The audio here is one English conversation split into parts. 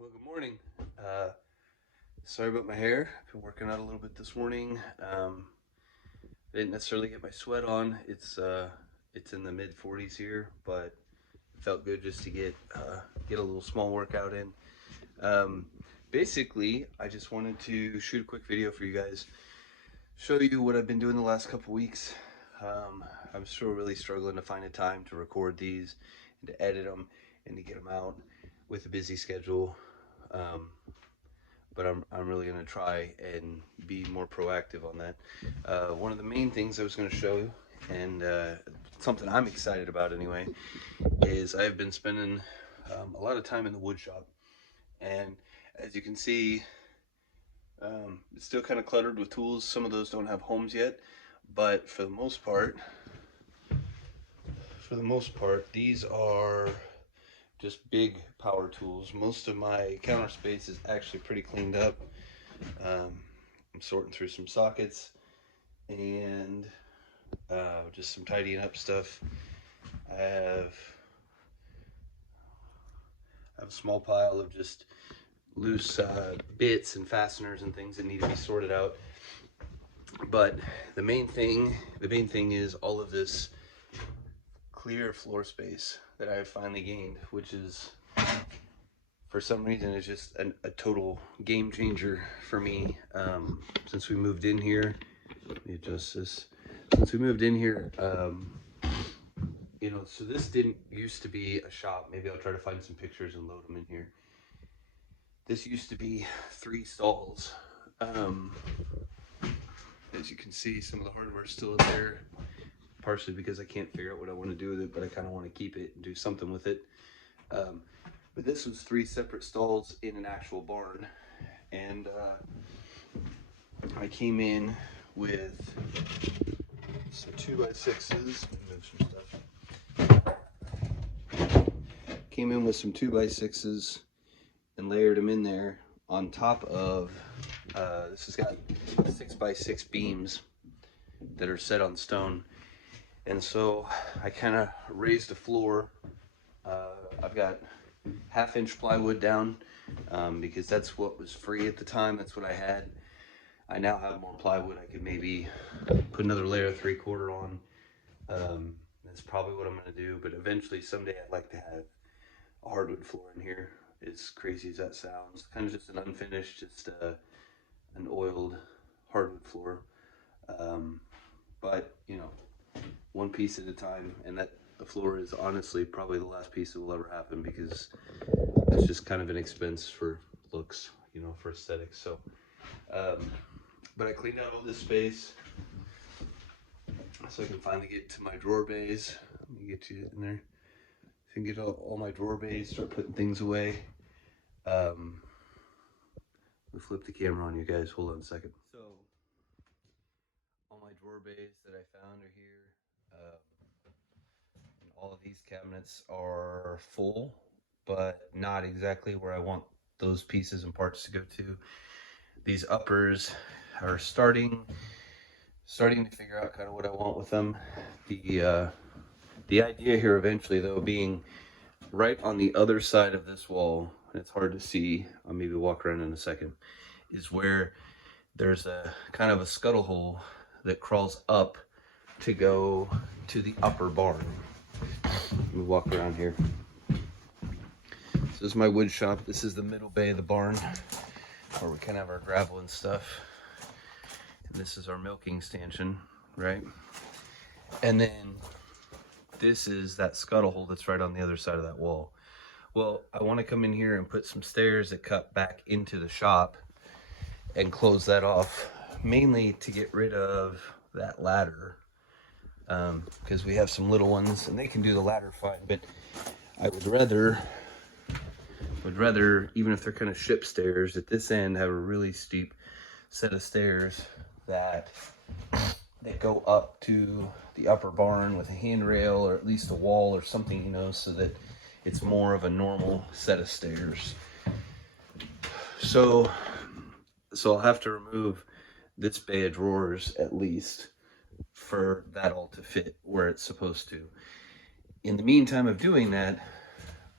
Well, good morning. Sorry about my hair. I've been working out a little bit this morning. Didn't necessarily get my sweat on. It's in the mid 40s here, but it felt good just to get a little small workout in. Um, Basically, I just wanted to shoot a quick video for you guys, show you what I've been doing the last couple weeks. I'm still really struggling to find a time to record these and to edit them and to get them out with a busy schedule. Um, but I'm really going to try and be more proactive on that. One of the main things I was going to show you, and something I'm excited about anyway, is I've been spending a lot of time in the wood shop. And as you can see, it's still kind of cluttered with tools. Some of those don't have homes yet, but for the most part, these are just big power tools. Most of my counter space is actually pretty cleaned up. I'm sorting through some sockets and just some tidying up stuff. I have a small pile of just loose bits and fasteners and things that need to be sorted out. But the main thing is all of this clear floor space that I have finally gained, which is, for some reason, it's just a total game changer for me. Since we moved in here, let me adjust this. Since we moved in here, so this didn't used to be a shop. Maybe I'll try to find some pictures and load them in here. This used to be 3 stalls. As you can see, some of the hardware is still in there, partially because I can't figure out what I want to do with it, but I kind of want to keep it and do something with it. But this was 3 separate stalls in an actual barn, and I came in with some 2x6s. Move some stuff. Came in with some 2x6s and layered them in there on top of. This has got 6x6 beams that are set on stone, and so I kind of raised the floor. I've got 1/2-inch plywood down because that's what was free at the time. That's what I had. I now have more plywood. I could maybe put another layer of 3/4 on. That's probably what I'm going to do, but eventually someday I'd like to have a hardwood floor in here. As crazy as that sounds, kind of just an unfinished, just an oiled hardwood floor. But one piece at a time, and that the floor is honestly probably the last piece that will ever happen, because it's just kind of an expense for looks, for aesthetics. So but I cleaned out all this space so I can finally get to my drawer bays. Let me get you in there. I can get all my drawer bays, start putting things away. We'll flip the camera on you guys. Hold on a second. So all my drawer bays that I found are here. And all of these cabinets are full, but not exactly where I want those pieces and parts to go to. These uppers are starting to figure out kind of what I want with them. The idea here eventually, though, being right on the other side of this wall, and it's hard to see, I'll maybe walk around in a second, is where there's a kind of a scuttle hole that crawls up to go to the upper barn. Let me walk around here. So this is my wood shop. This is the middle bay of the barn, where we kind of have our gravel and stuff. And this is our milking stanchion, right? And then this is that scuttle hole that's right on the other side of that wall. Well, I want to come in here and put some stairs that cut back into the shop and close that off, mainly to get rid of that ladder, because we have some little ones and they can do the ladder fine, but I would rather, even if they're kind of ship stairs, at this end have a really steep set of stairs that go up to the upper barn with a handrail, or at least a wall or something, so that it's more of a normal set of stairs. So I'll have to remove this bay of drawers at least for that all to fit where it's supposed to. In the meantime of doing that,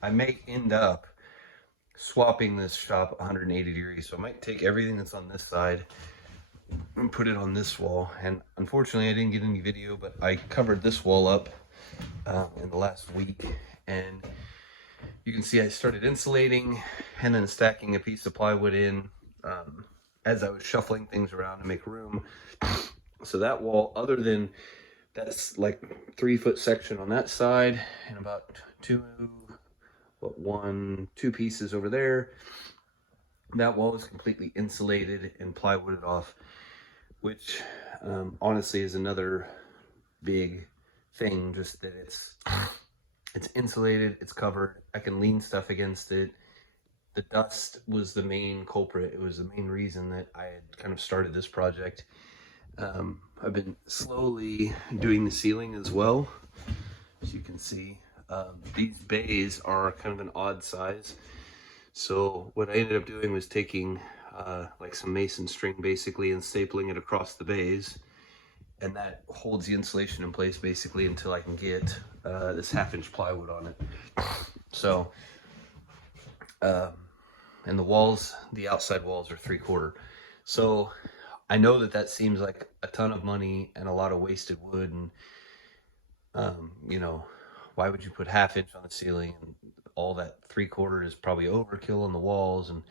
I may end up swapping this shop 180 degrees. So I might take everything that's on this side and put it on this wall. And unfortunately, I didn't get any video, but I covered this wall up in the last week. And you can see I started insulating and then stacking a piece of plywood in as I was shuffling things around to make room. So that wall, other than that's like 3-foot section on that side and about two pieces over there, that wall is completely insulated and plywooded off, which honestly is another big thing, just that it's insulated, it's covered, I can lean stuff against it. The dust was the main culprit. It was the main reason that I had kind of started this project. I've been slowly doing the ceiling as well. As you can see, these bays are kind of an odd size. So what I ended up doing was taking like some mason string basically and stapling it across the bays. And that holds the insulation in place basically until I can get this 1/2-inch plywood on it. So, and the walls, the outside walls are 3/4. So I know that that seems like a ton of money and a lot of wasted wood. And, you know, why would you put 1/2 inch on the ceiling? And all that 3/4 is probably overkill on the walls. And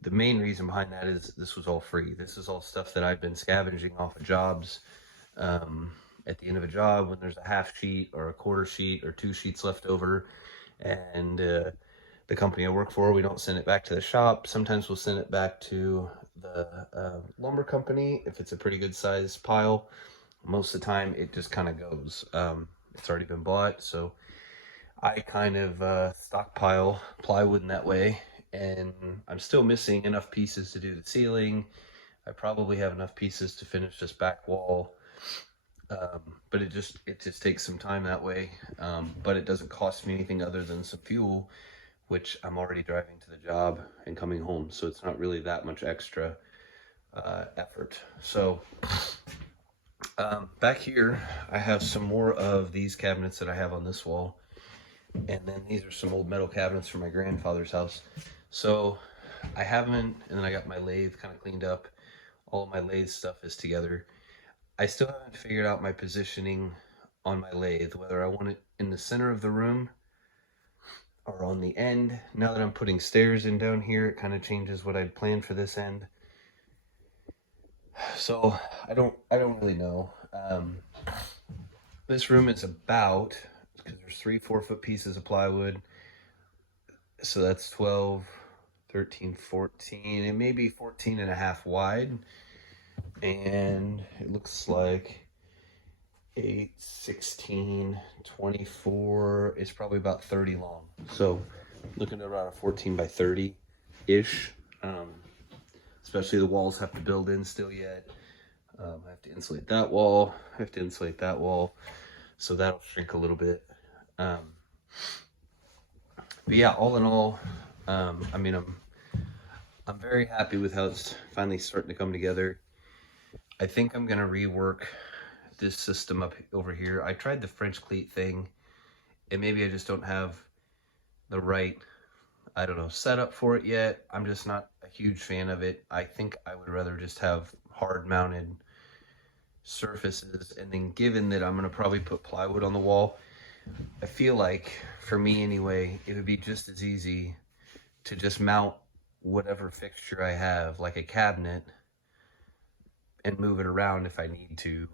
the main reason behind that is this was all free. This is all stuff that I've been scavenging off of jobs. At the end of a job, when there's a 1/2 sheet or a 1/4 sheet or 2 sheets left over, and the company I work for, we don't send it back to the shop. Sometimes we'll send it back to the lumber company if it's a pretty good size pile. Most of the time it just kind of goes. It's already been bought, so I kind of stockpile plywood in that way. And I'm still missing enough pieces to do the ceiling. I probably have enough pieces to finish this back wall, but it just takes some time that way. But it doesn't cost me anything other than some fuel, which I'm already driving to the job and coming home, so it's not really that much extra effort. So back here I have some more of these cabinets that I have on this wall, and then these are some old metal cabinets from my grandfather's house. So I haven't, and then I got my lathe kind of cleaned up. All of my lathe stuff is together. I still haven't figured out my positioning on my lathe, whether I want it in the center of the room or on the end. Now that I'm putting stairs in down here, it kind of changes what I'd planned for this end. So I don't really know. This room is about, because there's 3 4-foot pieces of plywood, so that's 12, 13, 14, and maybe 14.5 wide, and it looks like 8, 16, 24 is probably about 30 long. So looking at around a 14 by 30 ish. Especially the walls have to build in still yet. I have to insulate that wall. I have to insulate that wall, so that'll shrink a little bit. But yeah, all in all, I mean, I'm very happy with how it's finally starting to come together. I think I'm gonna rework this system up over here. I tried the French cleat thing, and maybe I just don't have the right, I don't know, setup for it yet. I'm just not a huge fan of it. I think I would rather just have hard mounted surfaces, and then given that I'm gonna probably put plywood on the wall, I feel like, for me anyway, it would be just as easy to just mount whatever fixture I have, like a cabinet, and move it around if I need to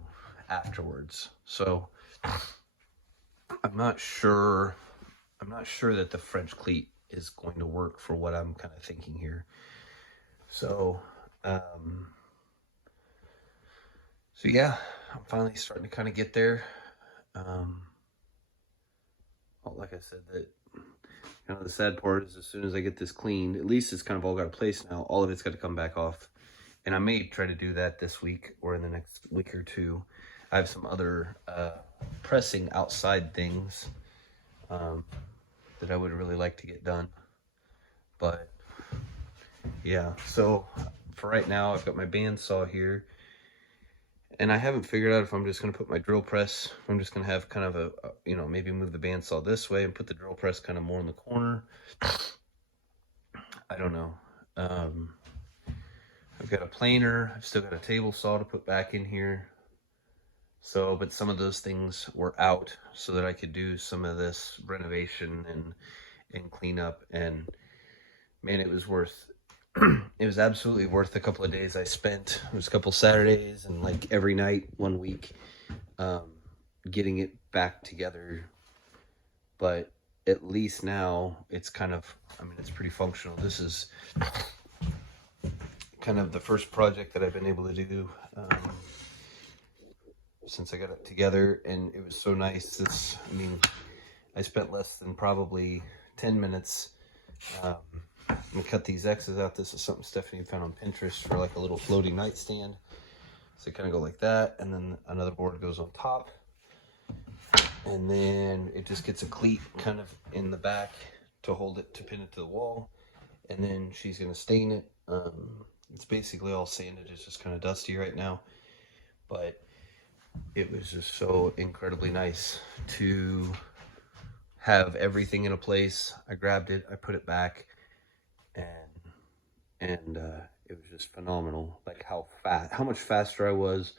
afterwards. So I'm not sure that the French cleat is going to work for what I'm kind of thinking here. So so yeah, I'm finally starting to kind of get there. Well, like I said, that kind of the sad part is as soon as I get this cleaned, at least it's kind of all got a place now. All of it's got to come back off, and I may try to do that this week or in the next week or two. I have some other pressing outside things that I would really like to get done. But yeah, so for right now, I've got my bandsaw here, and I haven't figured out if I'm just going to put my drill press, if I'm just going to have kind of a, you know, maybe move the bandsaw this way and put the drill press kind of more in the corner, I don't know. Um, I've got a planer. I've still got a table saw to put back in here. So, but some of those things were out so that I could do some of this renovation and clean up. And man, it was worth. It was absolutely worth the couple of days I spent. It was a couple Saturdays and like every night one week, um, getting it back together. But at least now it's kind of. I mean, it's pretty functional. This is kind of the first project that I've been able to do. Since I got it together, and it was so nice. I mean, I spent less than probably 10 minutes. I'm gonna cut these X's out. This is something Stephanie found on Pinterest for like a little floating nightstand. So kind of go like that, and then another board goes on top, and then it just gets a cleat kind of in the back to hold it, to pin it to the wall, and then she's gonna stain it. It's basically all sanded. It's just kind of dusty right now, but it was just so incredibly nice to have everything in a place. I grabbed it, I put it back, and it was just phenomenal. Like how much faster I was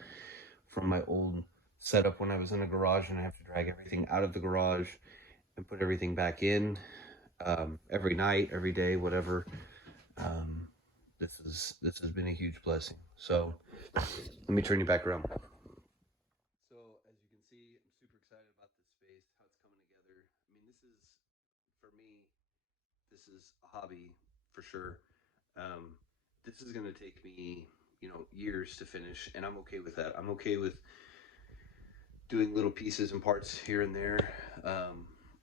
from my old setup when I was in a garage and I have to drag everything out of the garage and put everything back in, every night, every day, whatever. This has been a huge blessing. So let me turn you back around. So as you can see, I'm super excited about this space, how it's coming together. I mean, for me, this is a hobby for sure. Um, this is going to take me, years to finish, and I'm okay with that. I'm okay with doing little pieces and parts here and there.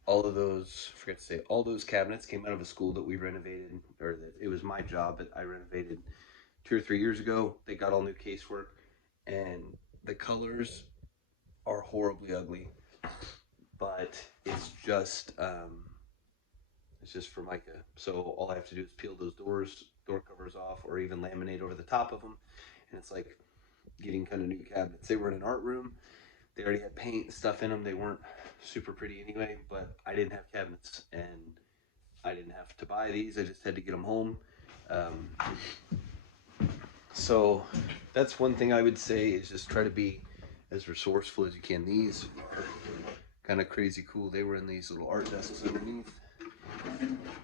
All of those, I forgot to say, all those cabinets came out of a school that we renovated, or that it was my job that I renovated 2 or 3 years ago. They got all new casework, and the colors are horribly ugly, but it's just Formica. So all I have to do is peel those door covers off, or even laminate over the top of them, and it's like getting kind of new cabinets. They were in an art room. They already had paint and stuff in them. They weren't super pretty anyway, but I didn't have cabinets, and I didn't have to buy these. I just had to get them home. Um, so that's one thing I would say, is just try to be as resourceful as you can. These are kind of crazy cool. They were in these little art desks underneath,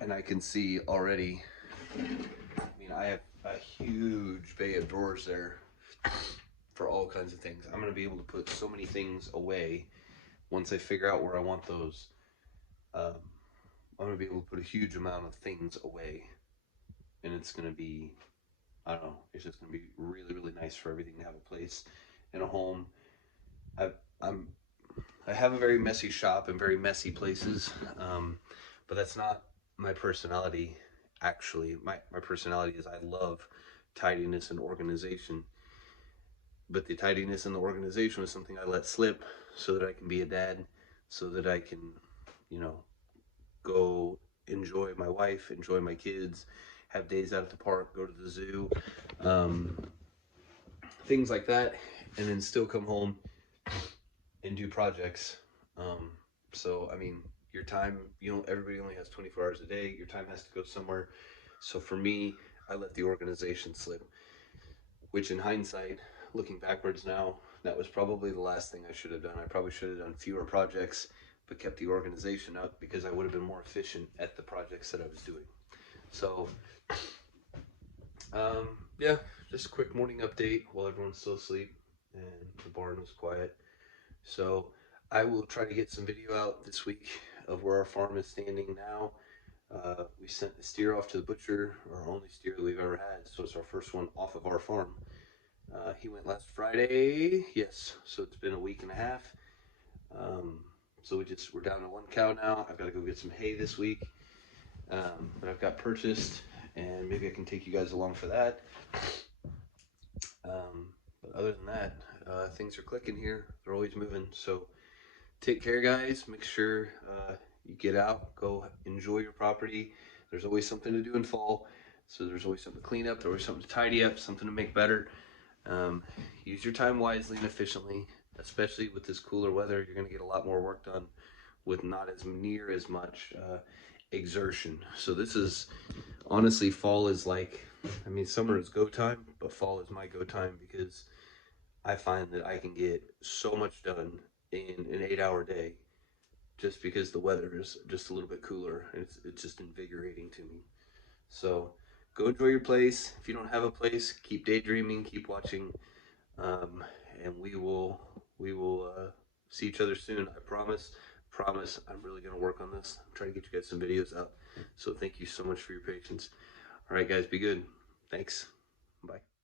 and I can see already, I mean, I have a huge bay of drawers there for all kinds of things. I'm going to be able to put so many things away once I figure out where I want those. I'm going to be able to put a huge amount of things away, and it's going to be, I don't know, it's just going to be really, really nice for everything to have a place in a home. I, I'm I have a very messy shop and very messy places, but that's not my personality. Actually, my personality is, I love tidiness and organization, but the tidiness and the organization was something I let slip so that I can be a dad, so that I can, you know, go enjoy my wife, enjoy my kids, have days out at the park, go to the zoo, um, things like that, and then still come home and do projects. Um, so, I mean, your time, everybody only has 24 hours a day. Your time has to go somewhere. So for me, I let the organization slip, which in hindsight, looking backwards now, that was probably the last thing I should have done. I probably should have done fewer projects, but kept the organization up, because I would have been more efficient at the projects that I was doing. So, um, yeah, just a quick morning update while everyone's still asleep and the barn was quiet. So I will try to get some video out this week of where our farm is standing now. We sent the steer off to the butcher, our only steer that we've ever had, so it's our first one off of our farm. He went last Friday, yes, so it's been a week and a half. So we're down to one cow now. I've got to go get some hay this week, but I've got purchased, and maybe I can take you guys along for that. But other than that, things are clicking here. They're always moving. So take care, guys. Make sure you get out, go enjoy your property. There's always something to do in fall. So there's always something to clean up. There's always something to tidy up, something to make better. Use your time wisely and efficiently, especially with this cooler weather. You're going to get a lot more work done with not as near as much exertion. So this is honestly, fall is like, I mean, summer is go time, but fall is my go time because I find that I can get so much done in an 8 hour day just because the weather is just a little bit cooler and it's just invigorating to me. So go enjoy your place. If you don't have a place, keep daydreaming, keep watching, um, and we will see each other soon. I promise. Promise. I'm really gonna work on this. I'm trying to get you guys some videos out. So thank you so much for your patience. All right, guys, be good. Thanks. Bye.